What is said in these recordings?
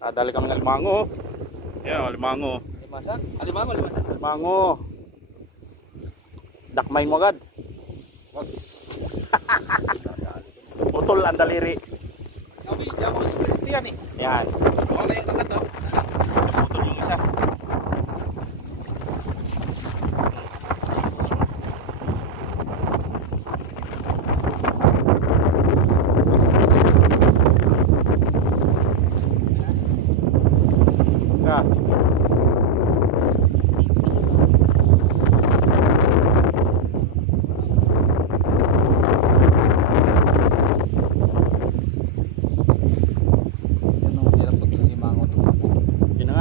Dali kami ng alimango. Yan, alimango. Limasan? Alimango, limasan. Alimango. Dakmain mo agad. Wag. Utol ang daliri. Sabi, di ako spirit yan eh. Yan. Ako na yung kagat oh. Utol yung isa. Ah.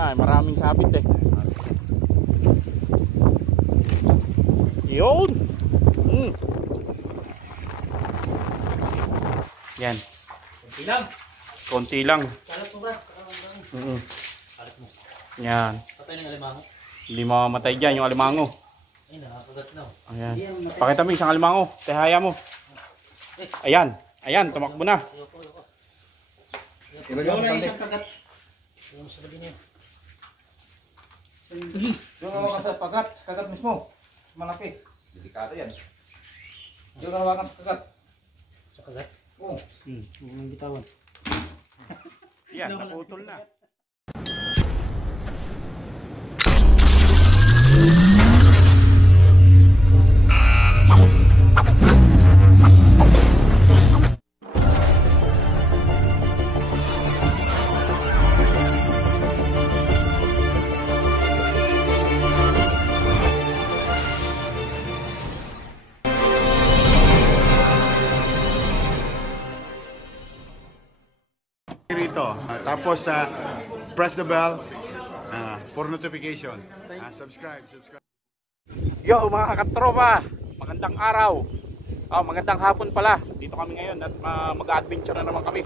Maraming sabit eh. Yun. Yan. Konti lang. Konti lang. Kalat mo ba? Kalat mo. Yan. Patay ng alimango. Hindi mamamatay dyan yung alimango. Ay, nakakagat na. Ayan. Pakita mo isang alimango. Tehaya mo. Ayan. Ayan. Tumakbo na. Ilagyan mo na isang kagat. Yung sa gabi niya. Yung hawakan sa kagat mismo. Malaki. Delikado yan. Yung hawakan sa kagat. Sa kagat? Oo. Yung bitawan. Yan. Naputol na. Rito. Tapos press the bell for notification. Subscribe. Yo mga katropa, magandang araw. Magandang hapon pala. Dito kami ngayon at mag-adventure na naman kami.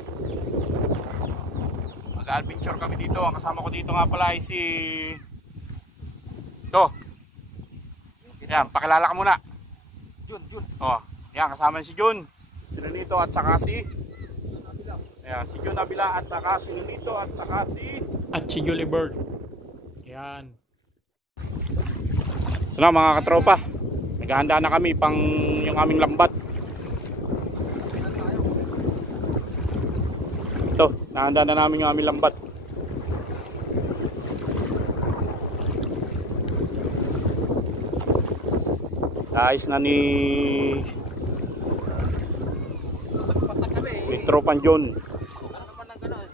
Mag-adventure kami dito. Ang kasama ko dito nga pala ay si Yan, pakilala ka muna. Jun. Yan, kasama si Jun. Si Nito at saka si Ayan, si Jun Abila at saka si Nito at saka si Julie Bird. Yan. Ito na mga katropa. Naghahanda na kami pang yung aming lambat. Ito, nahanda na namin yung aming lambat. Ayos na ni Tropan John. Ano naman ng gano'n?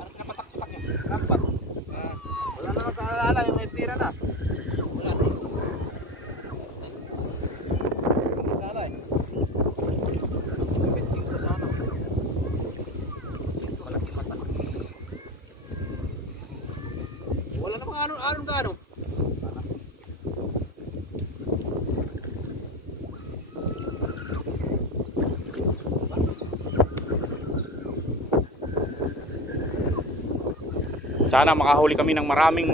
Parang napatak-patak eh. Rampat. Wala naman kaalala yung may pira na. Wala na. Sala eh. Bensin ko sa ano. Malaking mata. Wala namang anong gano. Sana makahuli kami ng marami.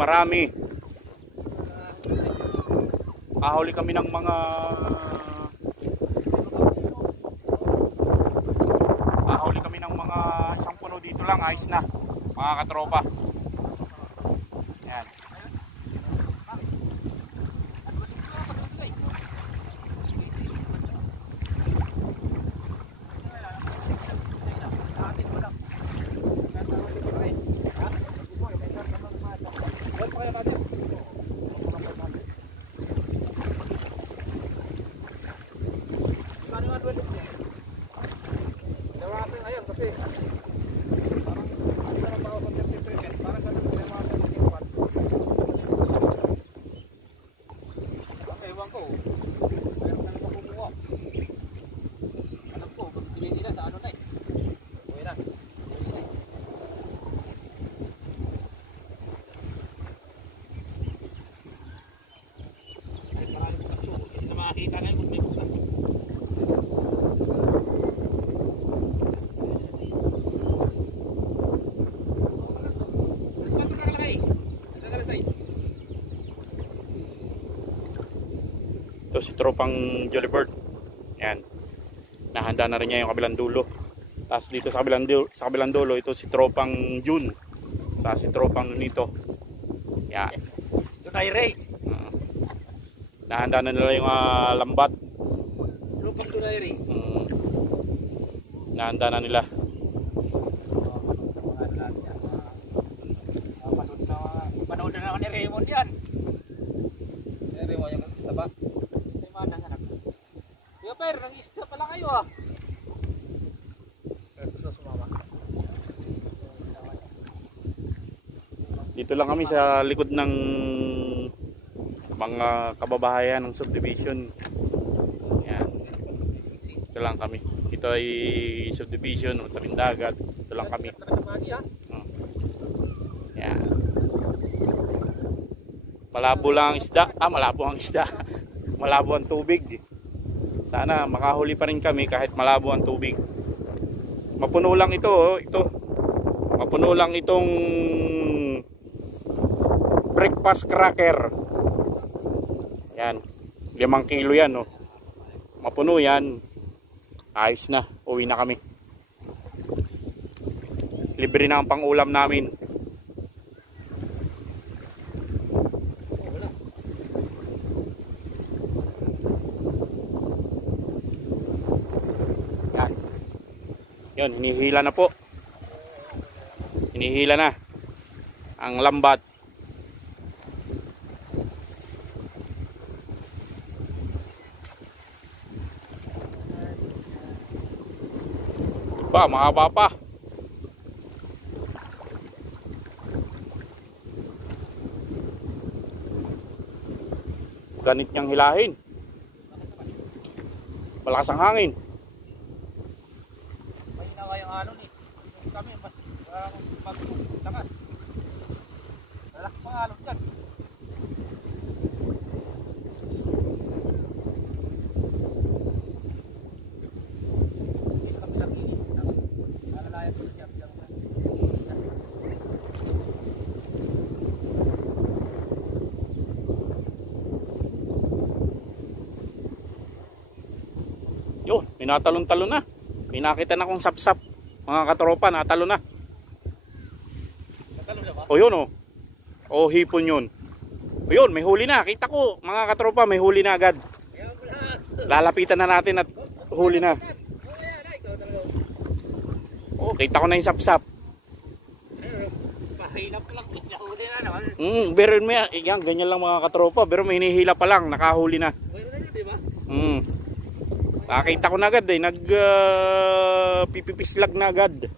Makahuli kami ng mga isang puno dito lang, ayos na mga katropa. Yan. Ito si tropang Julie Bird. Yan. Nahanda na rin niya yung kabilang dulo. Tapos dito sa kabilang dulo, ito si tropang June. sa si tropang nito. Yan. Ito tayo, Ray. Nahanda na nila yung lambat. Lupang ito tayo, Ray. Nahanda na nila. Panood na naman ni Raymond yan. Raymond yung taba. May manang anak. Kuya Per, nang-isda pala kayo ah. Gusto sumama. Dito lang kami sa likod ng mga kababahayan ng subdivision. Yan. Ito lang kami. Ito ay subdivision, Tarindagat. Ito lang kami. Yan. Malabo lang ang isda. Malabo ang isda. Malabo ang tubig. Sana makahuli pa rin kami kahit malabo ang tubig. Mapuno lang ito, oh. Ito. Mapuno lang itong breakfast cracker. Yan. 5 kilo yan, oh. Mapuno yan. Ayos na. Uwi na kami. Libre na ang pang-ulam namin. Yan. Yun, hinihila na po. Hinihila na ang lambat. Mahaba pa. Ganit niyang hilahin. Malakas ang hangin. May nawa yung alon eh. Kami mas maglakas. Lalak pa alon dyan. Yun, minatalon-talon na. May nakita na akong sapsap. Mga katropa, natalon na. Natalon na ba? O yun, o. O hipon yun. O yun, may huli na. Kita ko, mga katropa, may huli na agad. Lalapitan na natin at huli na. O, kita ko na yung sapsap. Pahinap lang. Huli na naman. Pero may, yan, ganyan lang mga katropa. Pero may hinihila pa lang, nakahuli na. Mayroon na di ba? Nakita ko na agad eh, pipipislag na agad.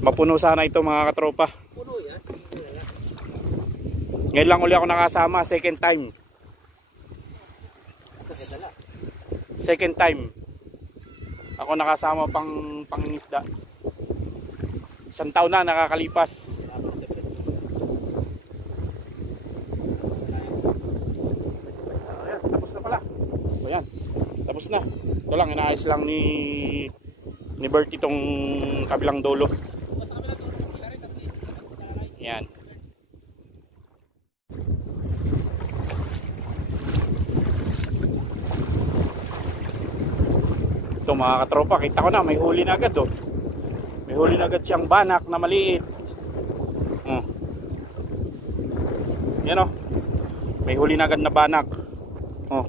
Mapuno sana ito mga katropa. Puno yan. Ngayon lang uli ako nakasama, second time. Second time. Ako nakasama pangingisda. 1 taon na nakakalipas. Ayan, tapos na pala. Ayan. Tapos na. Ito lang, inaayos lang ni Bert itong kabilang dulo. Yan. Ito mga katropa, kita ko na, may huli na agad, oh. May huli na agad siyang banak na maliit. Yan, oh. May huli na agad na banak. Oh.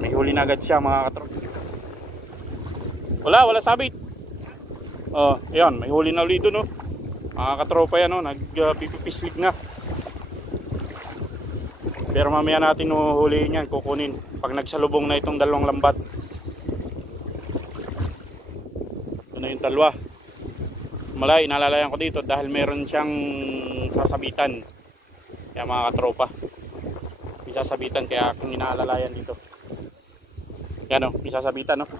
May huli na agad siya mga katropa. Wala sabit. Ayan, may huli na ulit doon, oh. Mga katropa yan, oh, nagpipipislig na. Pero mamaya natin huhulihin yan, kukunin pag nagsalubong na itong dalawang lambat. Ito na yung talwa. Malay, nalalayan ko dito dahil meron siyang sasabitan. Kaya mga katropa, may sasabitan, kaya akong inaalalayan dito. Yan, oh, may sasabitan, oh.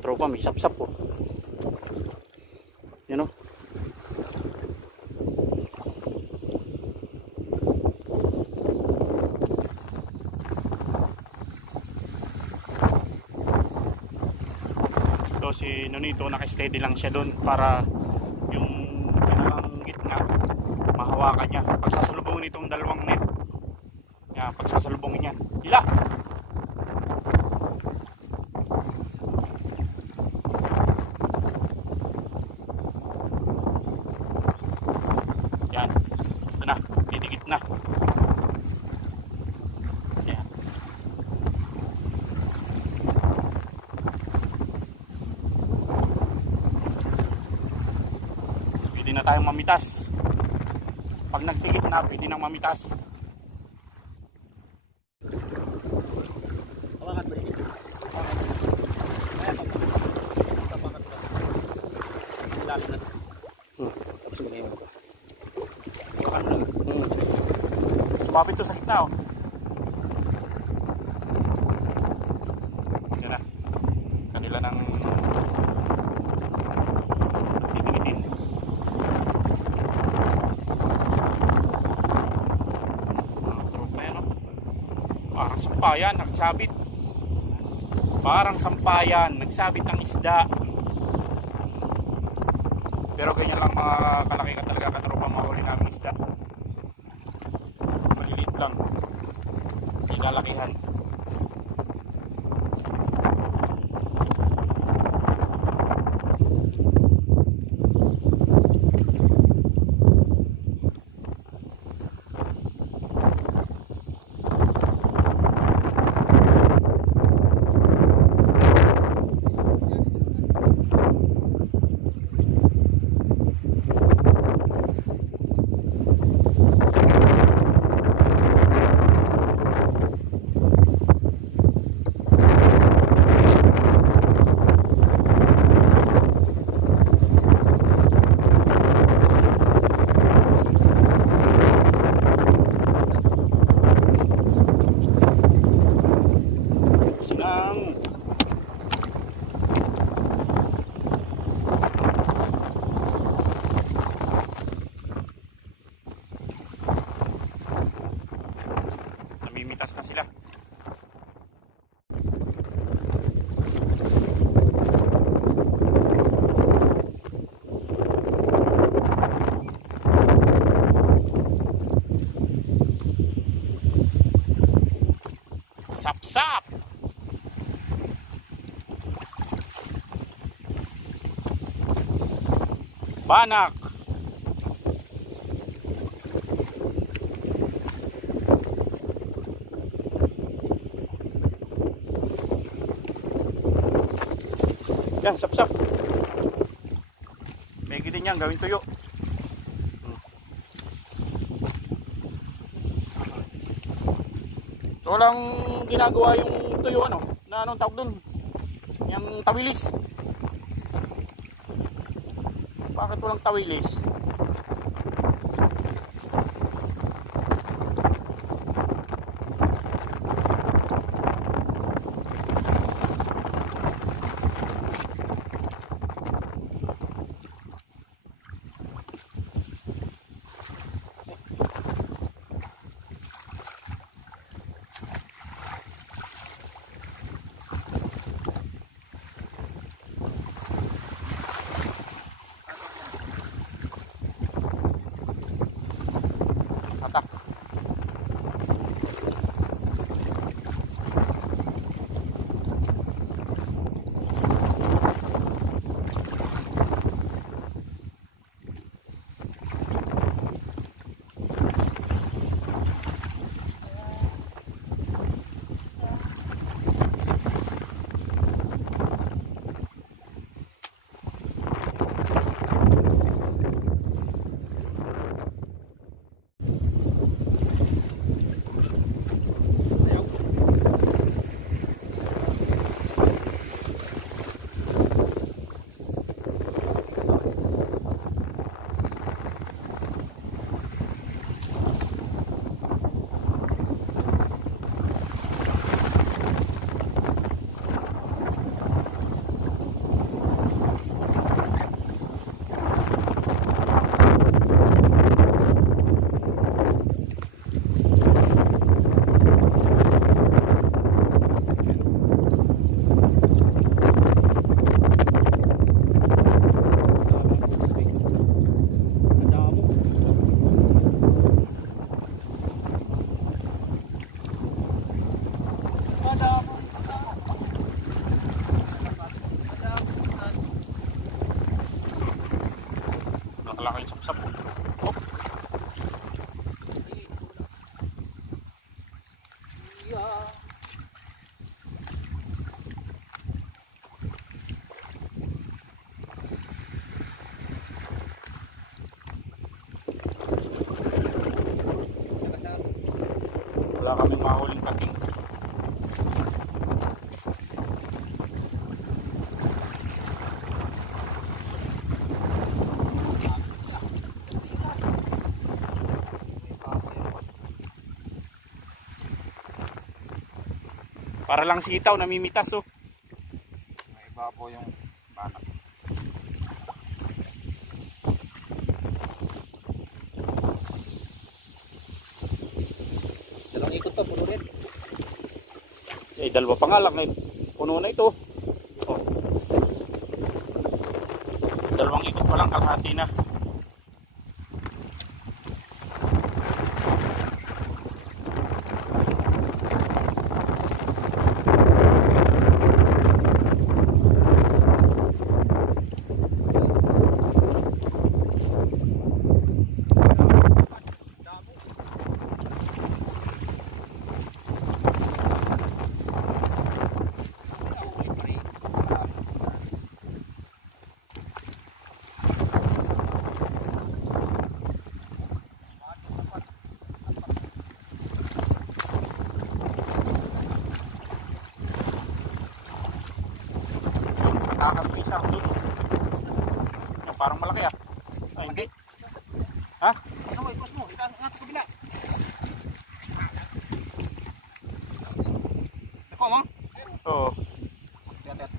Tropa, may sapsap po. Yan, oh. So si Nonito naka-steady lang siya doon para yung pinakang gitna mahawakan niya. Pag sasalubungin daw nitong dalawang net. Yan, pagsasalubongin yan. Hila! Yan. Ito na. Didikit na. Yan. Pwede na tayong mamitas. Pag nagtikit na, pwede nang mamitas. Hawakan mo dito. Lalim na. Tapos lagay mo. Hawakan mo lang. Sumapit to sa gitna, oh. Yan na. Kanila ng titikitin. Tropa yan, oh. Parang sampayan, nagsabit. Parang sampayan, nagsabit ang isda. Pero ganyan lang mga kalaki ka talaga katropa mahuli namin isda. Maliliit lang. Hindi lalakihan. Namimitas na sila. Sap-sap! Banak! Yan, sap-sap. May din yan, gawin tuyo. So, walang ginagawa yung tuyo, ano, na anong tawag dun? Yung tawilis. Bakit walang tawilis? Wala kaming mahuling pating. Para lang sitaw, namimitas oh. May babaw yung banak. Dalawang ikot pa, puno rin. Eh, dalawa pa nga lang eh. Puno na ito. Oh. Dalawang ikot pa lang, kalahati na. Takas may shark doon. Yung parang malaki ah. Ay, hindi. Ha? Ano mo, ikos mo. Ika, nga sa kabila. Ako mo? Oo. Tiyat.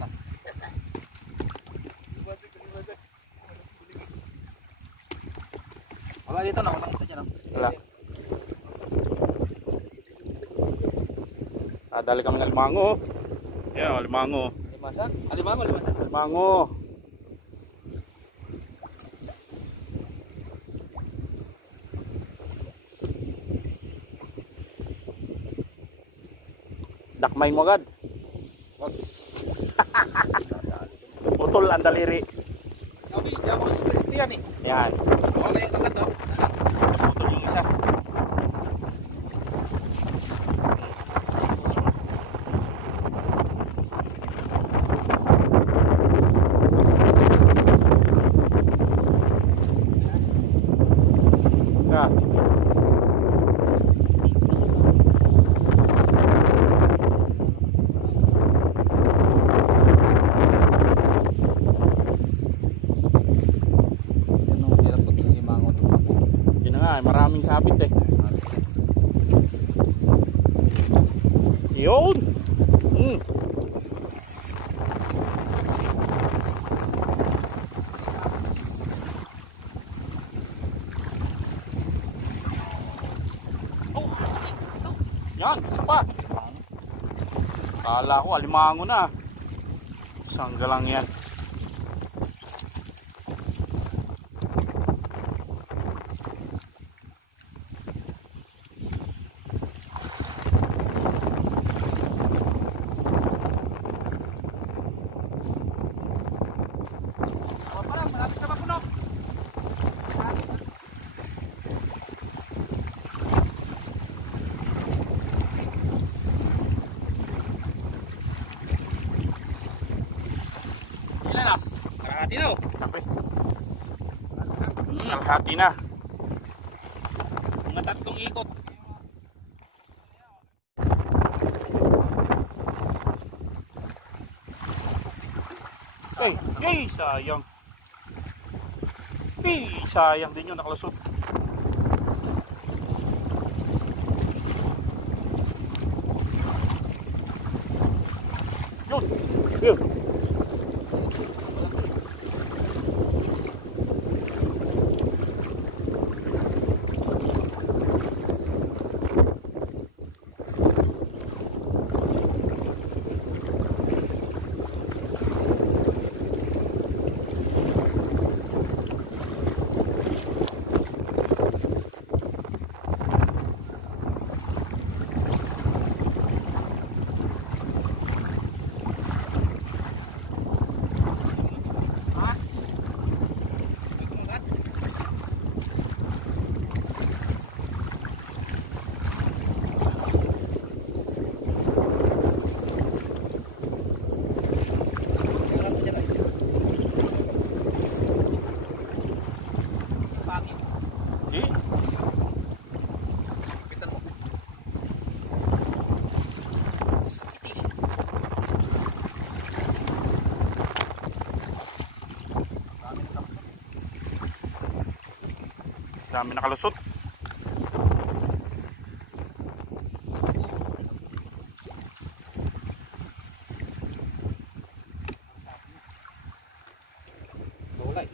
Wala dito na, walang isa dyan. Wala. Dali kami ng alimango. Yan, alimango. Limasan? Limasan. Alimango. Dakmay mo agad. Putol ang daliri. Sabi, di ako spirit yan eh. Yan. Wala yung kagat to. Putol yung isa. Yan. Yan ang hirap pag limango tumakbo. Yun na nga, maraming sabit eh. Yun! Yan, isa pa. Kala ko alimango na. Sangga lang yan. Malapit ka mapuno. Ilan na? Kalahati na oh. Sabi. Kalahati na. Mga 3 ikot. Ay, sayang. Sayang din yun, nakalusot. Yun. Dami nakalusot. Tulay.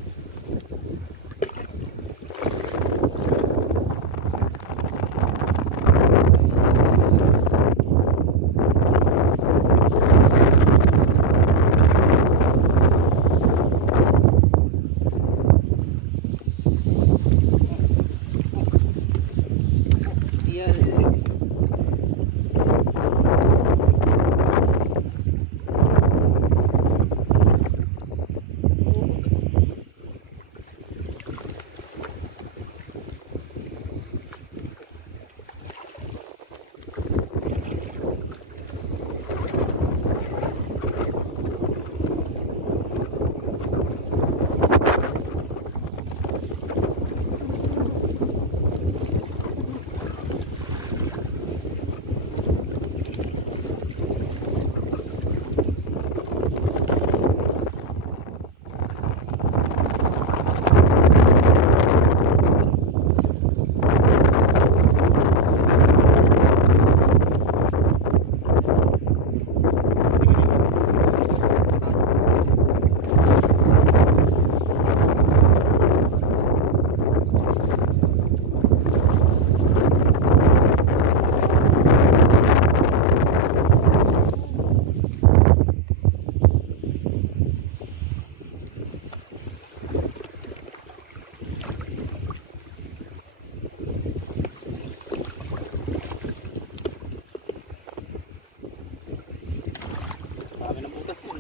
Dami ng butas yun.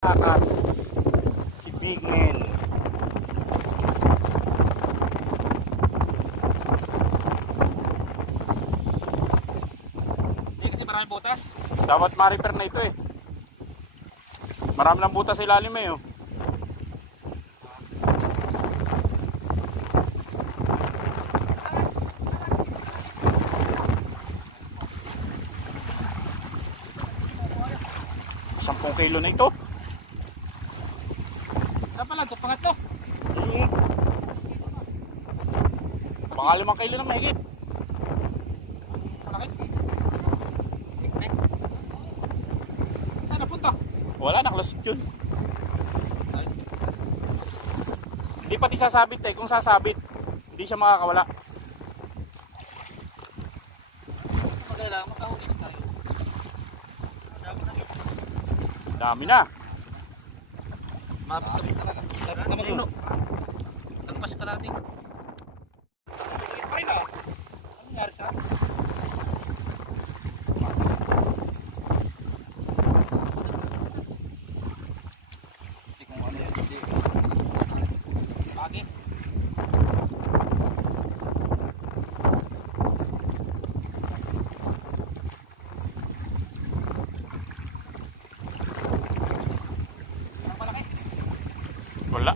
Takas si Bigmen. Hindi kasi maraming butas. Dapat ma-repair na ito eh. Marami ng butas sa ilalim eh oh. Sampung kilo na ito. Saan pala? Ito pangatlo. Baka 5 kilo na mahigit. Malaki. Saan napunta? Wala, nakalusot yun. Hindi pati sasabit eh. Kung sasabit, hindi siya makakawala. Magkailangan makahuli tayo. Dami na. Mapit talaga. Dapat na magulo. Nagpas ka natin. Pagkakit pa rin ah. Ano nangyari sa akin? Kasi kung ano yan. Pagi. Ang malaki. Wala.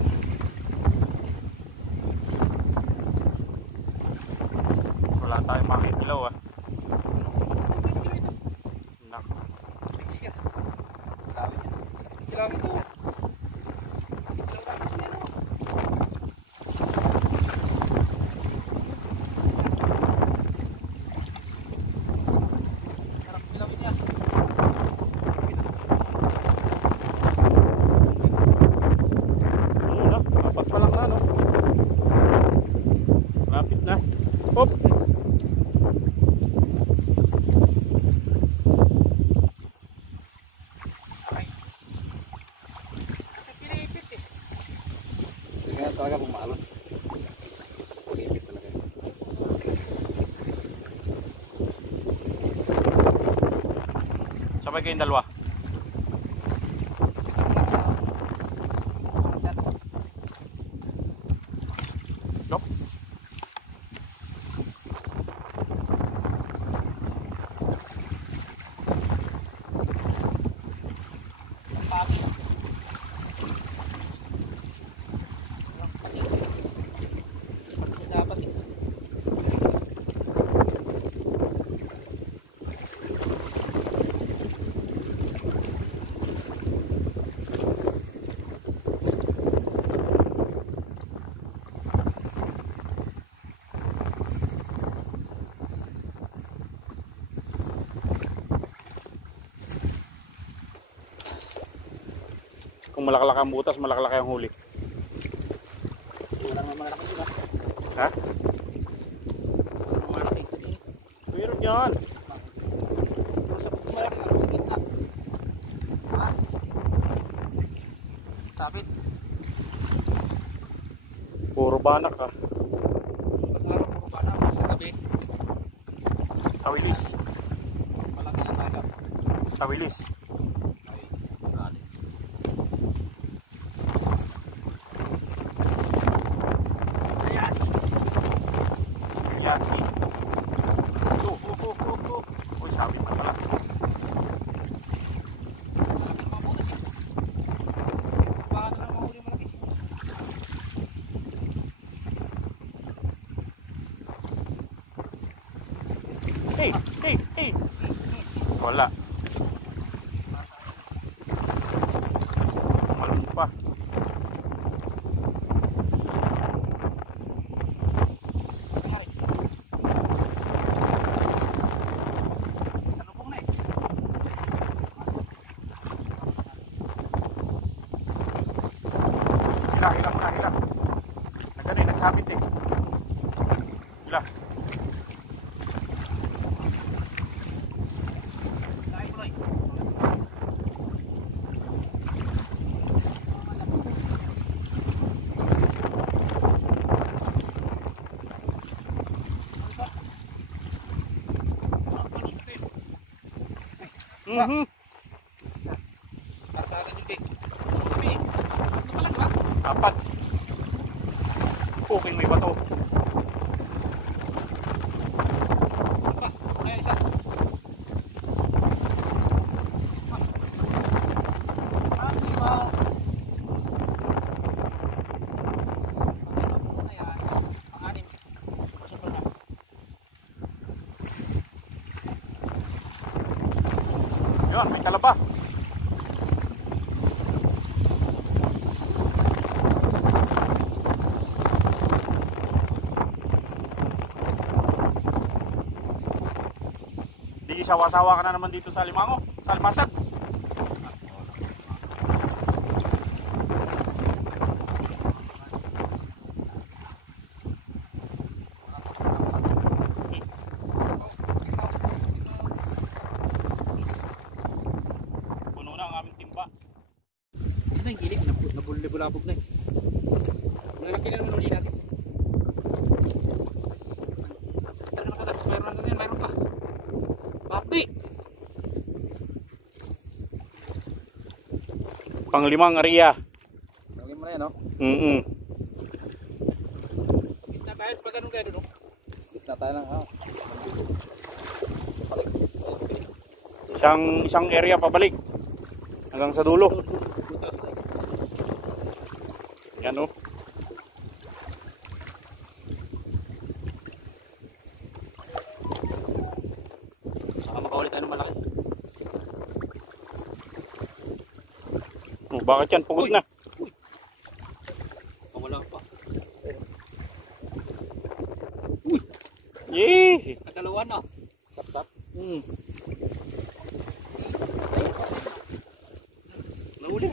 Wala tayong makikilaw ah. Naku. Siya. Grabe niya. Grabe to. Sarap bilawin niya. Ano na? Apat pa lang na no? Rapid na. Hop! Ay. Pilipit eh. Kaya talaga pumalon. Pag-ipit talaga yun. Sabay kayong dalawa. Hop! Pagi. Dapat eh. Kung malakalaki ang butas, malakalaki ang huli. Wala naman malaki dito. Ha? Malaki dito. Meron yan. Malaki ang gitna. Ha? Sabit. Puro banak ah. Pag-araw ko pa na sa tabi. Tawilis. Malaki ang tagap. Tawilis. Yasi. Uy, sabit na pala. Hey. Wala. Malun pa. Hila muna, hila. Nagano'y nagsabit eh. Hila. Apat. Okay, may bato. Yun, may talaba. Di sawa-sawa ka na naman dito sa Alimango, sa Almasag. Puno na ang aming timba. Ito na yung gilid, nabulabog na eh. Malalaki na naman ulit natin. Tara na patas, mayroon pa. Papi! Panglimang area. Lagyan mo na yan, no? Gitna tayo, pag anong gano'n, no? Gitna tayo ng, Isang area pabalik. Hanggang sa dulo. Yan o. Makaulit tayo ng malaki. Oh, bakit yan? Pugod na. Wala pa. Yee! Nakalawa na. Tap-tap. Nahuli.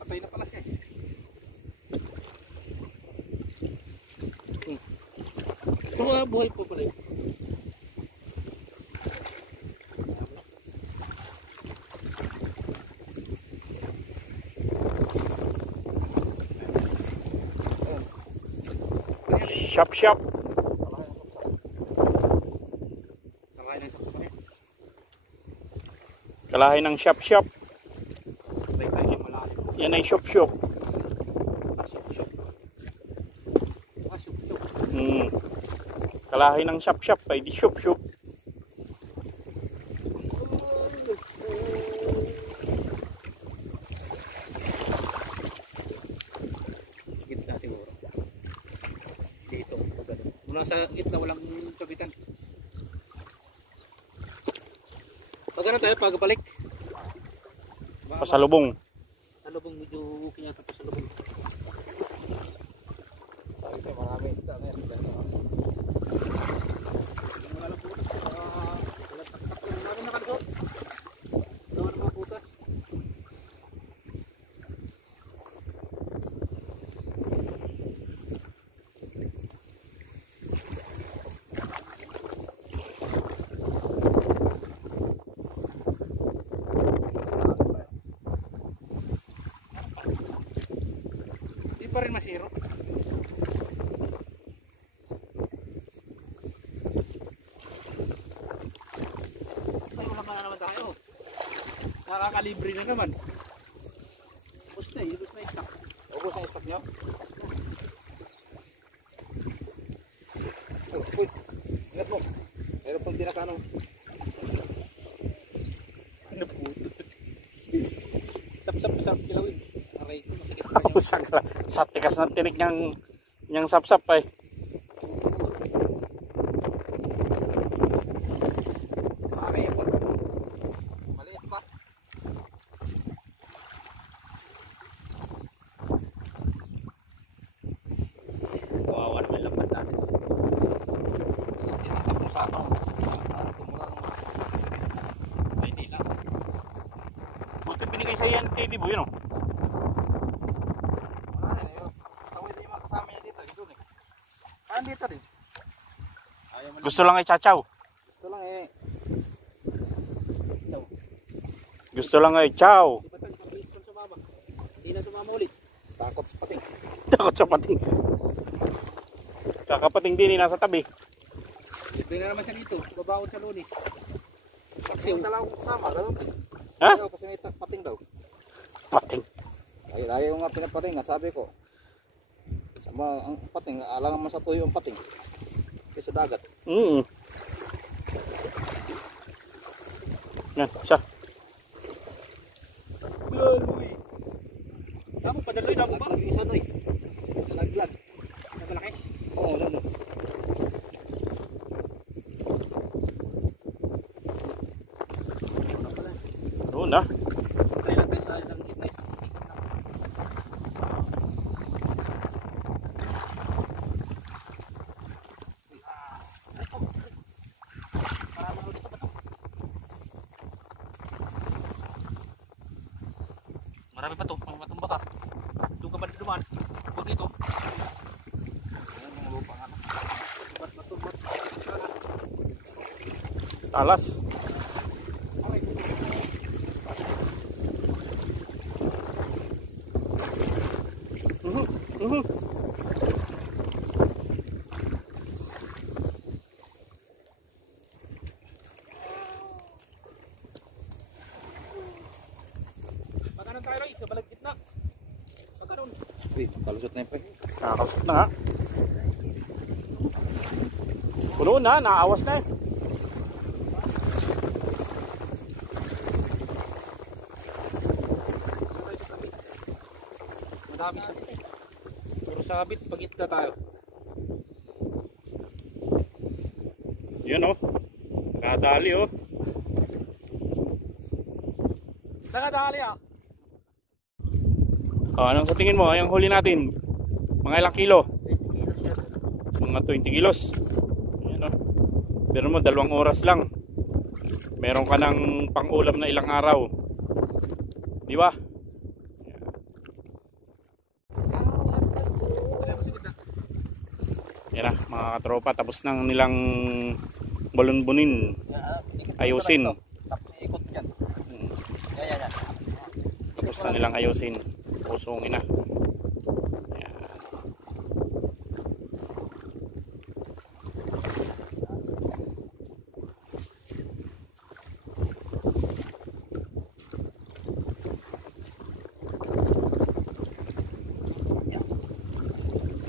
Patay na pala siya. Ito buhay po pala yun. Shop. Kalahin ng shop. Yan ay shop. Kalahin ng shop ay di shop. Gitna siguro. Dito. Mula sa gitna walang kapitan. Pag ano tayo, pagbalik. Pasalubong. Salubong, medyo okay yata pasalubong. Sabi ko, marami isda na yan. ba rin masiro? Ay, wala pa na naman tayo. Nakakalibre na naman. Ubus na eh, ubus na yung stock. Ubus ang stock nyo? Uy, ingat mo. Meron pang tinakano. Ano po? Sap-sap kilawin. Aray ko, masakit pa niya. Sa tikas ng tinik niyang sapsap eh. Marami po. Maliit pa. Kawawa naman lambat natin. Hindi sa pusa. Tumulang. Ay, hindi lang. Buti binigay sa yan kay Dibo yun oh. Wala na yun. Tawid na yung mga kasama niya dito. Ito eh. Parang dito din. Ayaw mo na. Gusto lang ay chachaw. Gusto lang eh. Gusto lang ay chow. Di ba tayo pag-release kung sumama? Hindi na sumama ulit. Takot sa pating. Takot sa pating. Kakapating din nasa tabi. Libre na naman siya dito. Babaon sa lunis. Kasi yung dalawa kong kasama. Ganun din. Ha? Ayaw kasi may pating daw. Pating. Ayaw nga pinaparingan. Sabi ko. Sama ang pating. Alangan man sa tuyo ang pating. Kasi sa dagat. Yan, siya. Galoy. Ako, padaloy na ako ba? Laglag isa doy. Laglag. Na malaki. Oo, ano. Doon na. Tayo lang tayo sa isang gitna. Isang gitna. Marami ulit pa to. Marami pa to. Pang matumba ka. Doon ka ba dumaan? Huwag dito. Ayan ang lupa nga. Ba't. Talas. Pagkanan tayo rin. Sa balag gitna. Pagkanan. Uy, kalusot na yun pre. Nakakausap na nga. Puno na, naawas na eh. Madami sa puro sabit. Pagitna tayo. Yun oh. Kadali oh. Nakadali ah. Anong sa tingin mo? Yung huli natin. Mga ilang kilo? 20 kilos yan. Mga 20 kilos. Ayan oh. Pero mo, 2 oras lang. Meron ka ng pang-ulam na ilang araw. Di ba? Yan na, mga katropa. Tapos nang nilang balon-bunin. Ayusin. Tapos ikot mo dyan. Yan. Tapos na nilang ayusin. Pusungin na. Yan.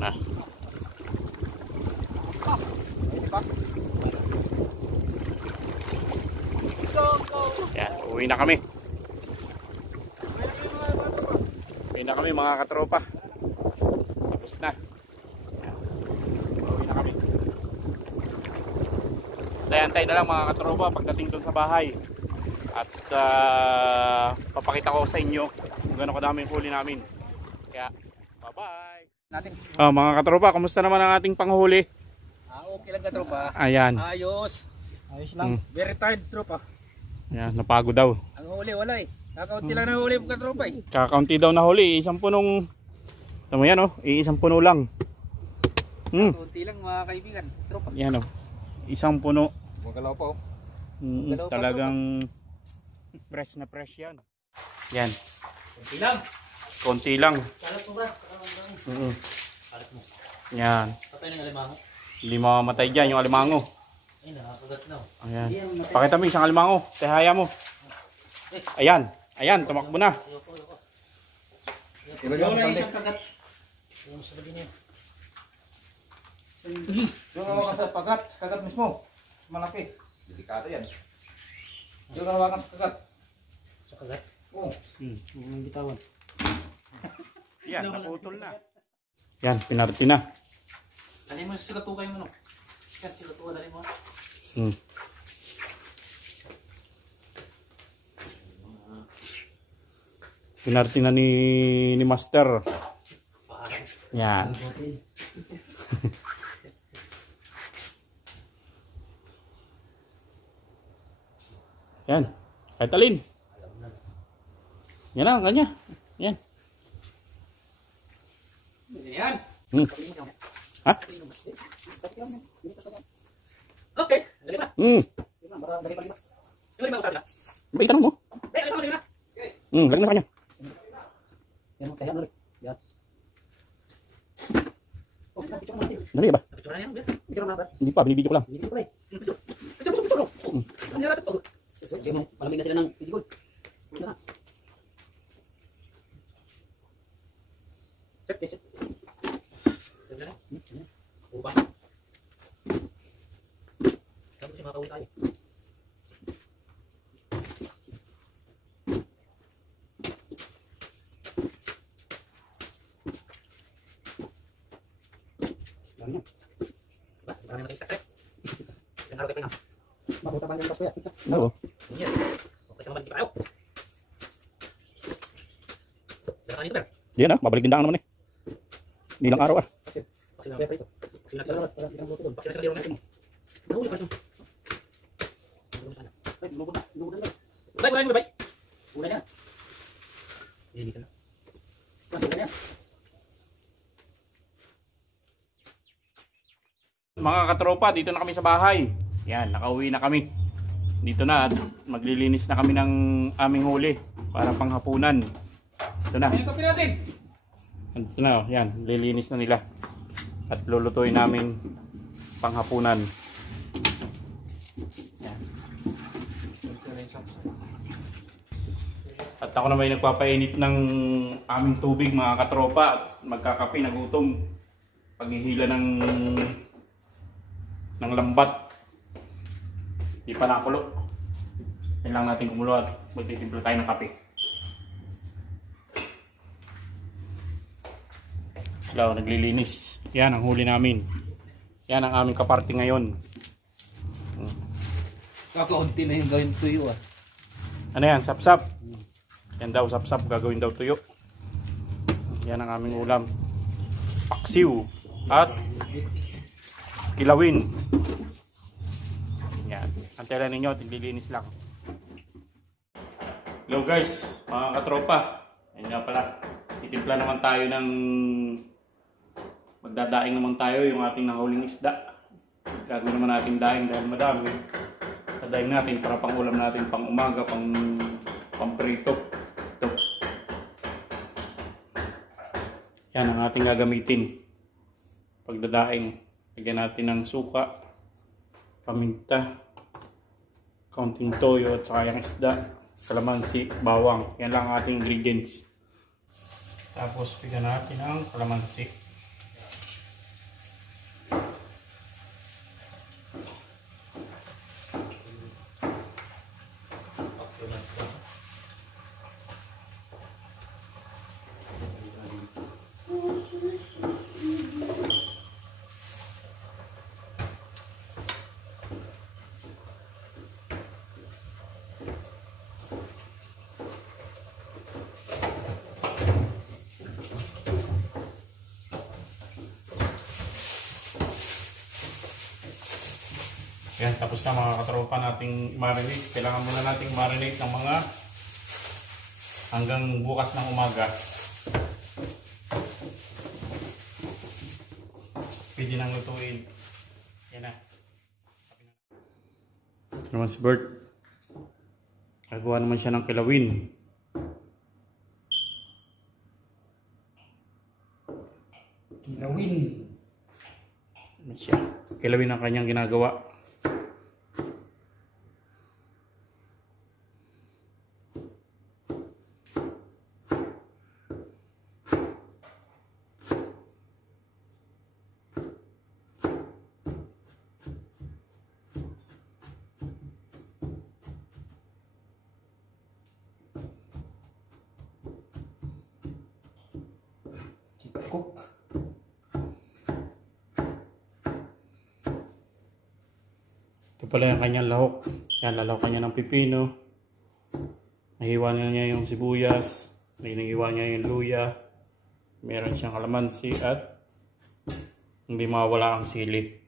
Na. Yan, uwi na kami. Uwi na kami mga katropa. Tapos na. Yan. Uwi na kami. Antay na lang mga katropa pagdating doon sa bahay. At papakita ko sa inyo kung gano'ng kadaming huli namin. Kaya, bye-bye. Natin. Mga katropa, kamusta naman ang ating panghuli? Okay lang ka tropa. Ayan. Ayos lang. Very tired tropa. Ayan, napagod daw. Ang huli wala eh. Kakaunti lang na huli ka tropa eh. Kakaunti daw na huli, isang punong. Tama yan oh, isang puno lang. Kakaunti lang mga kaibigan. Tropa. Yan oh. Isang puno. Magalaw pa oh. Dalawa pa, Talagang fresh na fresh yan. Yan. Konti lang. Konti lang. Sarap po ba? Alit mo. Yan. Patay na yung alimango. Hindi mamamatay dyan yung alimango. Ay, nakakagat na. Ayan. Pakita mo isang alimango. Tehaya mo. Ayan. Ayan, tumakbo na. Ayoko. Yung na isang kagat. Yung sa gabi niya. Yung hawakan sa kagat mismo. Malaki. Delikado yan. Yung hawakan sa kagat. Sa kagat? Oo. Yung bitawan. Yan, naputol na. Yan, pinarti na. Dali mo sa sigatuka yung ano. Yan, sigatuka, dali mo. Pinarti na ni Master. Parang. Yan. Yan. Kahit alin. Yan lang, kanya. Yan. Yan. Ha? Okay. Dali ba? Dali ba usap na? Ba, itanong mo? Dali ba usap na? Galing na sa kanya. Dali ba? Picture na yan. Hindi pa, binibidyo ko lang. Picture. Ano natin to? Malamig na sila ng pitigol. Set. Upa. Tapos yung makauwi tayo. Ba? Marami na tayo sakit. Yung araw tayo na. Mabuta pa yung pasko yan. Oo. Yan. Okay sa mga tayo. Dala nito, Ber. Yan babalik din naman eh. Hindi lang araw Kasi na ito. Kasi na sa liro natin. Nahuli pa ito. Bye. Una na. Hindi ka na. Mga katropa, dito na kami sa bahay. Yan, nakauwi na kami. Dito na at maglilinis na kami ng aming huli para panghapunan. Ito na. Ayun kape natin. Ito na, yan, lilinis na nila. At lulutuin namin panghapunan. Yan. At ako na may nagpapainit ng aming tubig mga katropa at magkakape, nagutom. Paghihila ng lambat. Di pa nakulo. Yan lang natin kumulo at magtitimpla tayo ng kape. Sila naglilinis. Yan ang huli namin. Yan ang aming kaparte ngayon. Kakaunti na yung gawin tuyo ah. Ano yan? Sapsap. Yan daw sapsap. Gagawin daw tuyo. Yan ang aming ulam. Paksiw. At kilawin. Yan. Antayin ninyo. Naglilinis lang. Hello guys. Mga katropa. Yan nga pala. Titimpla naman tayo ng magdadaing naman tayo yung ating nahuling isda. Gagawin naman natin daing dahil madami. Dadaing natin para pang ulam natin pang umaga, pang prito. Ito. Yan ang ating gagamitin. Pagdadaing, lagyan natin ng suka, paminta, kaunting toyo at saka yung isda, kalamansi, bawang. Yan lang ang ating ingredients. Tapos bigyan natin ang kalamansi. Yan, tapos na mga katropa nating marinate. Kailangan muna nating marinate ng mga hanggang bukas ng umaga. Pwede nang lutuin. Yan na. Ito naman si Bert. Gagawa naman siya ng kilawin. Gawin. Ano siya? Kilawin ang kanyang ginagawa. Cook. Ito pala yung kanyang lahok. Yan, lalawakan niya ng pipino. Nahiwa niya yung sibuyas. Nahiwa niya yung luya. Meron siyang kalamansi at hindi mawala ang sili.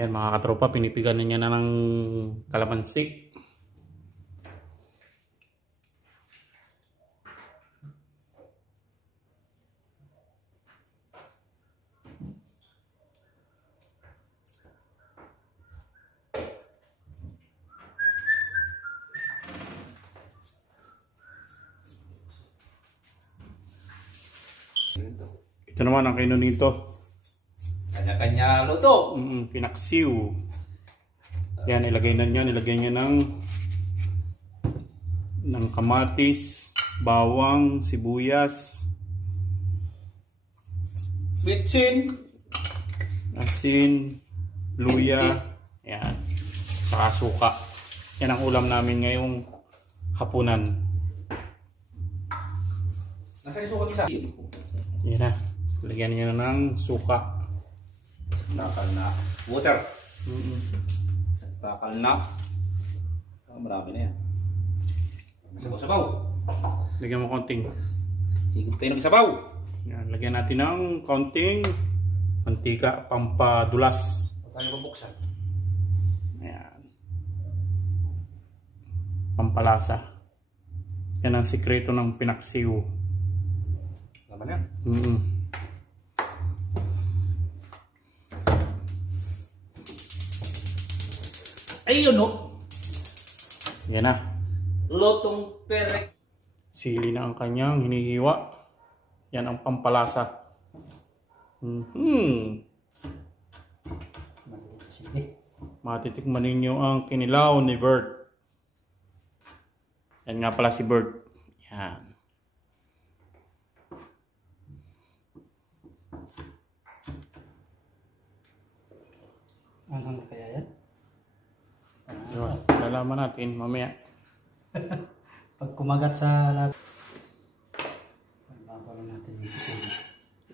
Yan mga katropa, pinipigan niya na ng kalamansi. Ito naman ang kinunito. Kanya-kanya luto. Pinaksiw. Yan, ilagay niya ng kamatis, bawang, sibuyas, Bitsin. asin, luya, yan, saka suka. Yan ang ulam namin ngayong hapunan. Nasaan yung suka isa? Yan na, lagyan niya na ng suka. Takal na. Water. Takal na. Marami na yan. Sabaw-sabaw. Lagyan mo konting. Higop tayo ng sabaw. Yan, lagyan natin ng konting mantika pampadulas. Tayo pabuksan. Ayan. Pampalasa. Yan ang sikreto ng pinaksiw. Laman yan. Ayun o. Yan na. Lotong perek. Sili na ang kanyang hinihiwa. Yan ang pampalasa. Matitikman ninyo ang kinilaw ni Bert. Yan nga pala si Bert. Yan. Anong kaya yan? Yun. Lalaman natin mamaya. Pag kumagat sa lab. Pagbabalan natin yung chicken.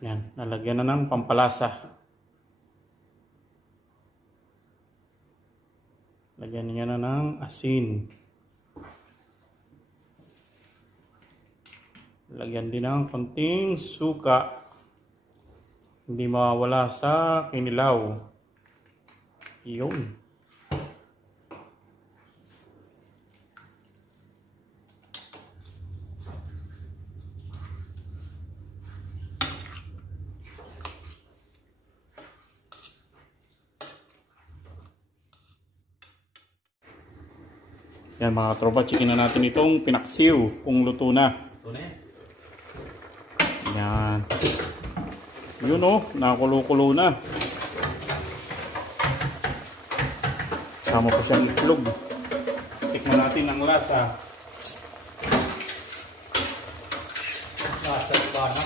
Yan. Nalagyan na ng pampalasa. Lagyan niya na ng asin. Lagyan din ng konting suka. Hindi mawawala sa kinilaw. Yun. Yan mga katropa, chicken na natin itong pinaksiw kung luto na. Ito na yan. Yan. Yun oh, nakakulo-kulo na. Sama po siyang itlog. Tikman natin ang lasa. Lasa ba na?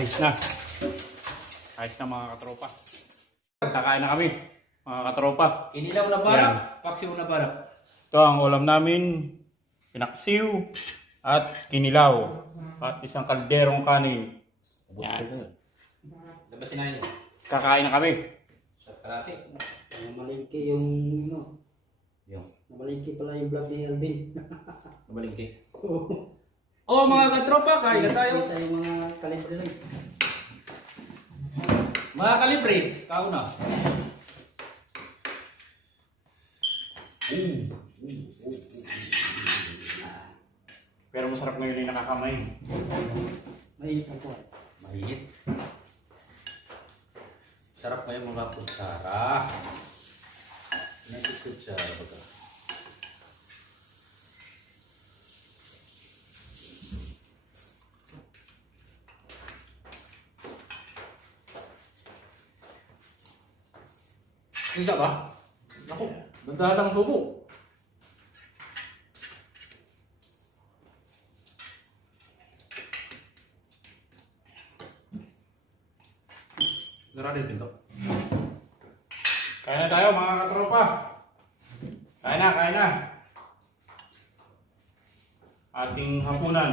Ayos na. Ayos na mga katropa. Kakain na kami, mga katropa. Kinilaw na barak, paksiw na barak. Ito ang ulam namin, pinaksiw at kinilaw. At isang kalderong kanin. Yan. Labasin na yun. Kakain na kami. Sa karate. Namalingki yung ano, Yung. namalingki pala yung vlog ni Alvin. Nabalingki. Oh mga katropa, kain na tayo. Kita yung mga kalibre lang. Mga kalibre, kauna. Pero masarap ngayon yung nakakamay. Mainit ako. Mahigit. Sarap pa yung mga kutsara. May kutsara ba ka? Hindi ba? Ako, ganda ng subo. Narada din to. Kain na tayo mga katropa. Kain na, kain na. Ating hapunan.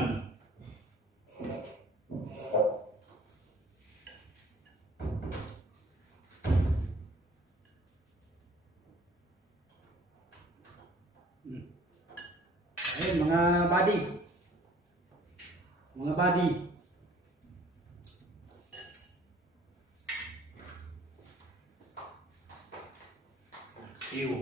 Ayun, mga buddy. Mga buddy. Siw.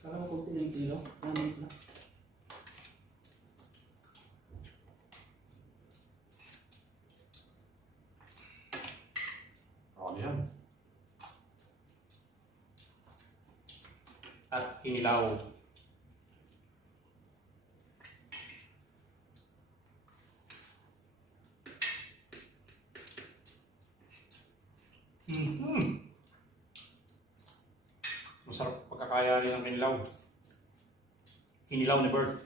Kala ko kunti lang kilo. Namin na. Ano yan? At kinilaw. Masarap pagkakaya rin ng kinilaw. Kinilaw ni Bert.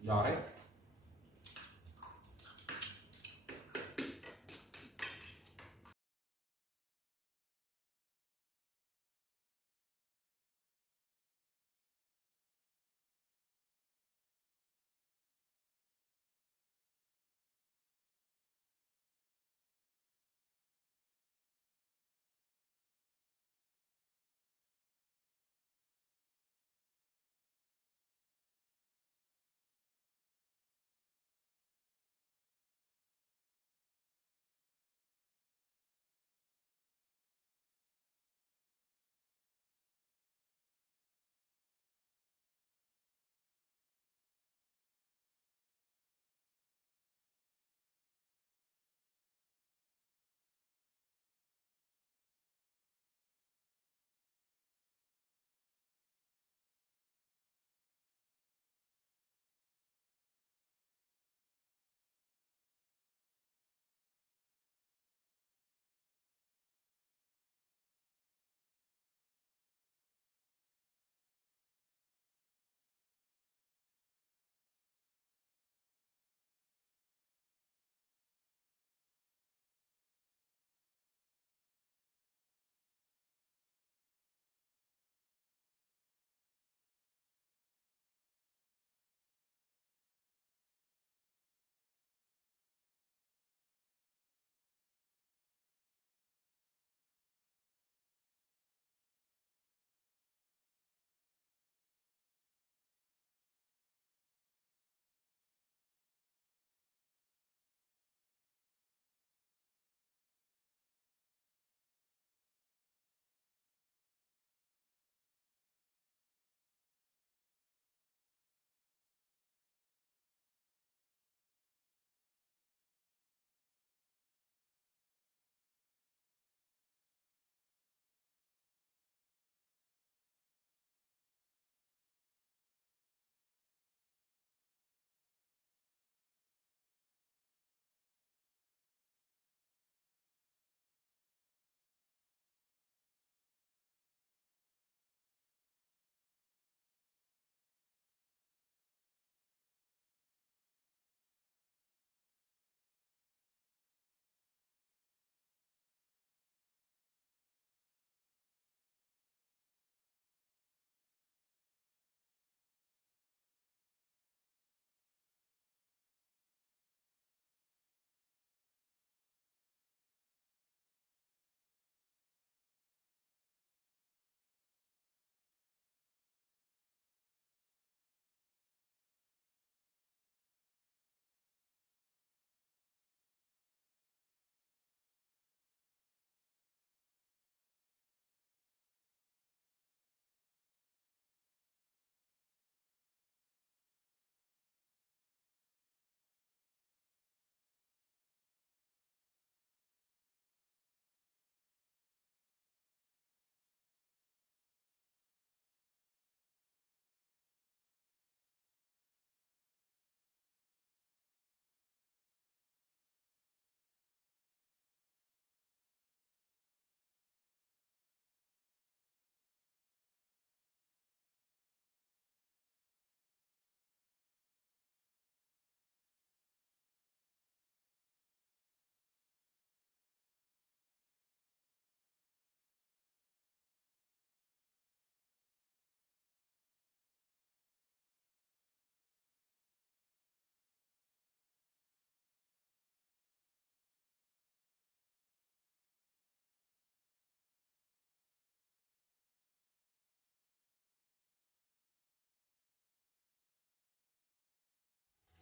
Yari.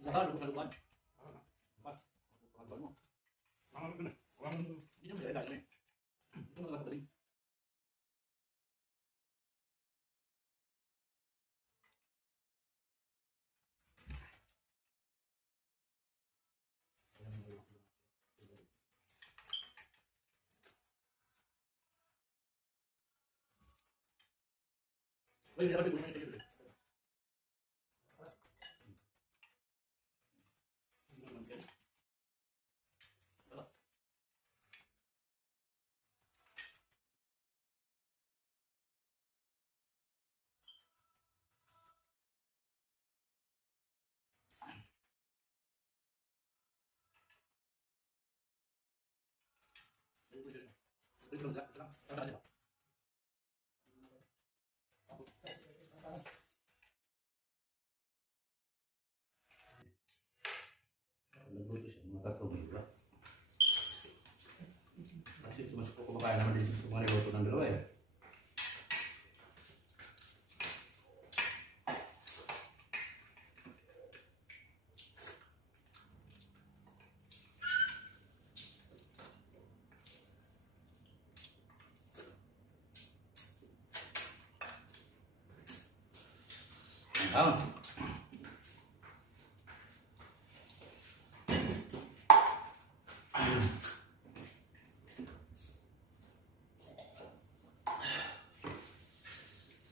Lahat, lupa-lupan. Pagkaluan mo. Hindi naman dahil eh. Ito na lang. Wait, dapat ko na ito. Nagluto siya, mga 3 minuto ba? Kasi mas kumakain naman din sa mga niluto ng dalawa eh. Ang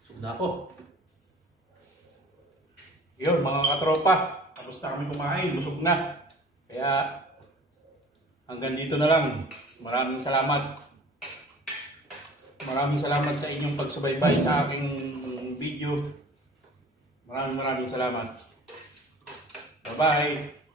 sugda ako. Yun mga katropa, tapos na kami kumain, busog na. Kaya hanggang dito na lang. Maraming salamat. Maraming salamat sa inyong pagsubaybay sa aking video. Maraming salamat. Bye-bye.